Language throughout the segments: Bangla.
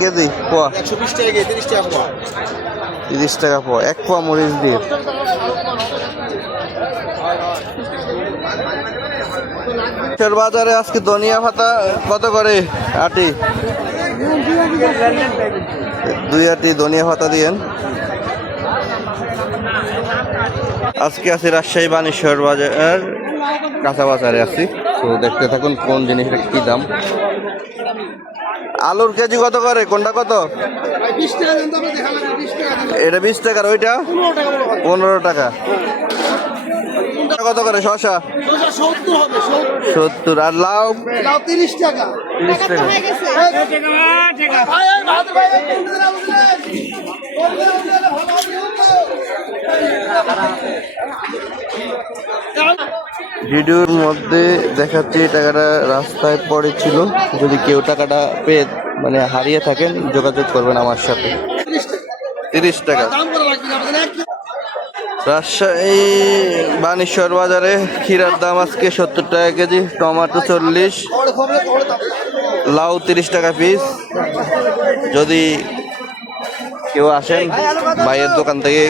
কেজি পোয়া 120 টাকা কেজি, 30 টাকা পোয়া। 30 টাকা পোয়া, 1 পোয়া মরিচ দিয়ে। বাজারে আজকে ধনিয়া পাতা কত করে আটি? 2 আটি ধনিয়া পাতা দিয়েন। আজকে আছি রাজশাহী বানেশ্বর বাজার কাঁচা বাজারে আছি। তো দেখতে থাকুন কোন জিনিসটা কি দাম। আলুর কেজি কত করে? কোনটা কত? এটা 20 টাকার, ওইটা 15 টাকা। কত করে শসা? 70। আর লাউ? 30 টাকা। 30 টাকা। ভিডিওর মধ্যে দেখাচ্ছি টাকাটা রাস্তায় পড়েছিল। যদি কেউ টাকাটা পেয়ে মানে হারিয়ে থাকেন যোগাযোগ করবেন আমার সাথে। 30 টাকা। রাজশাহী বানেশ্বর বাজারে ক্ষীরার দাম আজকে 70 টাকা কেজি, টমেটো 40, লাউ 30 টাকা পিস। যদি কেউ আসেন ভাইয়ের দোকান থেকে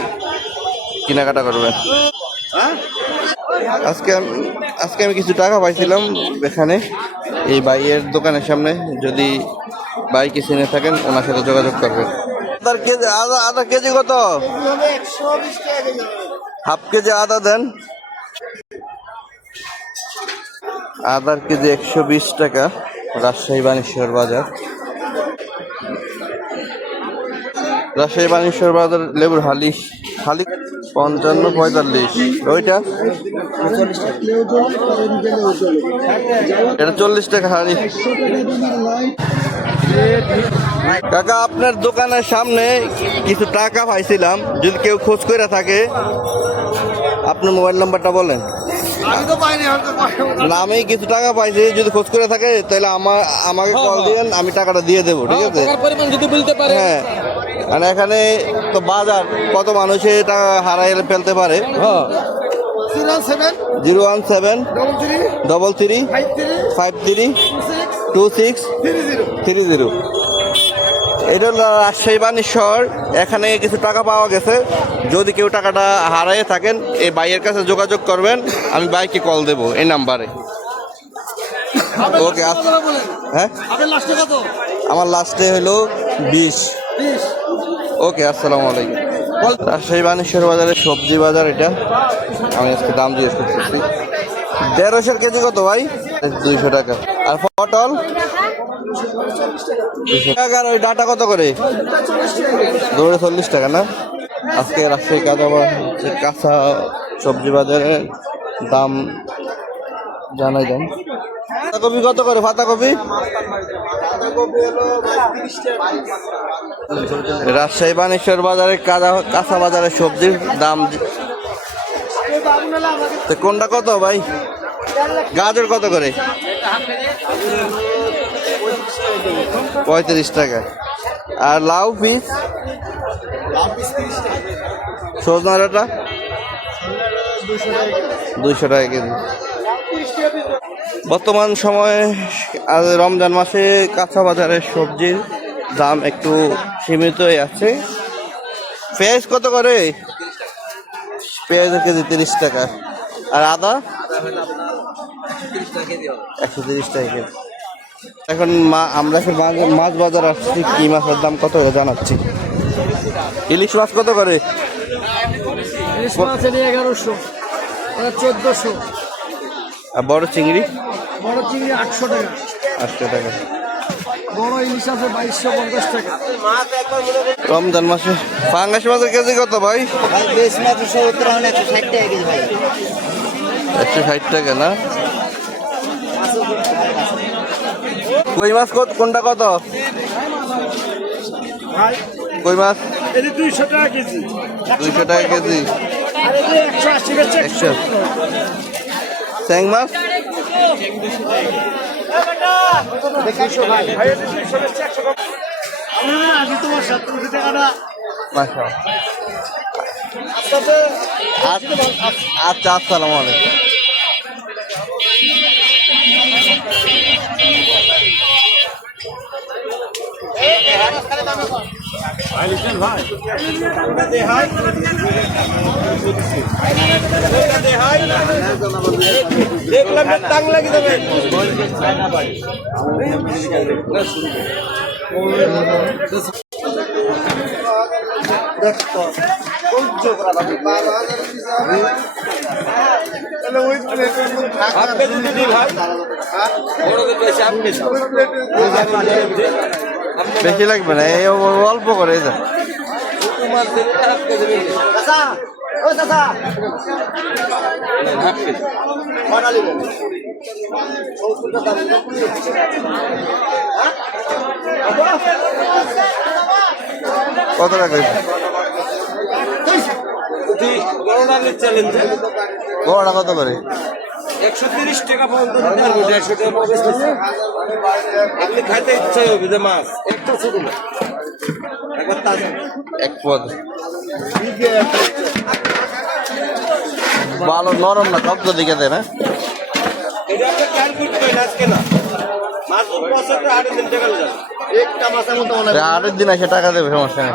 কেনাকাটা করবেন। আজকে আমি কিছু টাকা পাইছিলাম এখানে এই ভাইয়ের দোকানের সামনে। যদি বাইকে চিনে থাকেন ওনার সাথে যোগাযোগ করবেন। আদা কেজি কত? হাফ কেজি আদা দেন। আদার কেজি 120 টাকা, রাজশাহী বানেশ্বর বাজার। রাজশাহী বানেশ্বর বাজার লেবুর হালি 55-45। ওইটা এটা 40 টাকা হালি। কাকা আপনার দোকানের সামনে কিছু টাকা পাইছিলাম, যদি কেউ খোঁজ করে থাকে আপনার মোবাইল নাম্বারটা বলেন। না আমি কিছু টাকা পাইছি, যদি খোঁজ করে থাকে তাহলে আমাকে কল দিবেন, আমি টাকাটা দিয়ে দেবো, ঠিক আছে? হ্যাঁ, মানে এখানে তো বাজার, কত মানুষে টাকা হারাই ফেলতে পারে। 017-33-53-26-30। এটা হলো রাজশাহী বানেশ্বর। এখানে কিছু টাকা পাওয়া গেছে। যদি কেউ টাকাটা হারাই থাকেন এই ভাইয়ের কাছে যোগাযোগ করবেন, আমি ভাইকে কল দেবো এই নাম্বারে। ওকে। হ্যাঁ আমার লাস্টে হলো 20। ওকে, আসসালামু আলাইকুম। রাজশাহী বানেশ্বর বাজারে সবজি বাজার এটা। আমি আজকে দাম জিজ্ঞেস করতেছি। 150 কেজি কত ভাই? 200 টাকা। আর পটল 200 টাকা। আর ওই ডাটা কত করে? 40 টাকা না? আজকে রাজশাহী কাঁচা সবজি বাজারের দাম জানাই দেন। পাতাকপি কত করে? পাতাকপি রাজশাহী বানেশ্বর বাজারে কাঁচা বাজারের সবজির দাম কোনটা কত ভাই? গাজর কত করে? 35 টাকা। আর লাউ পিস? সজনা ডাঁটা 200 টাকা কেজি। বর্তমান সময়ে রমজান মাসে কাঁচা বাজারের সবজির দাম একটু সীমিতই আছে। পেঁয়াজ কত করে? পেঁয়াজের কেজি 30 টাকা। আর আদা 130 টাকা কেজি। এখন আমরা এখন মাছ বাজার আসছি, কি মাছের দাম কত জানাচ্ছি। ইলিশ মাছ কত করে? 1100, 1400। আর বড় চিংড়ি? 800 টাকা। 800 টাকা। বড় ইলিশ আছে 2250 টাকা। রমজান মাসে পাঙ্গাস মাছের কেজি কত ভাই? 160 টাকা কেজি ভাই। 160 টাকা না? কই মাছ কোনটা কত? কই মাছ 200 টাকা কেজি। 200 টাকা কেজি। 180। স্যাং মাছ আচ্ছা, আসসালামু আলাইকুম। দেখলাম টাং লাগি দেবে বেশি লাগবে না, এই অল্প করে এই যে। কত টাকা বড়টা কত করে? 130 টাকা পর্যন্ত দিতে পারবো, 150 টাকা পর্যন্ত। আপনি খাইতে ইচ্ছা হবে যে মাছ একটা ছোট না, একবার তাজা এক পদ ভালো নরম না, কত দিকে দেয় না? এটা আপনি কাল করতে হয় আজকে না, মাছ বছরটা 8 দিন টাকা যাবে একটা মাছের মতো মনে হয়। আরেক দিন এসে টাকা দেবে, সমস্যা নেই।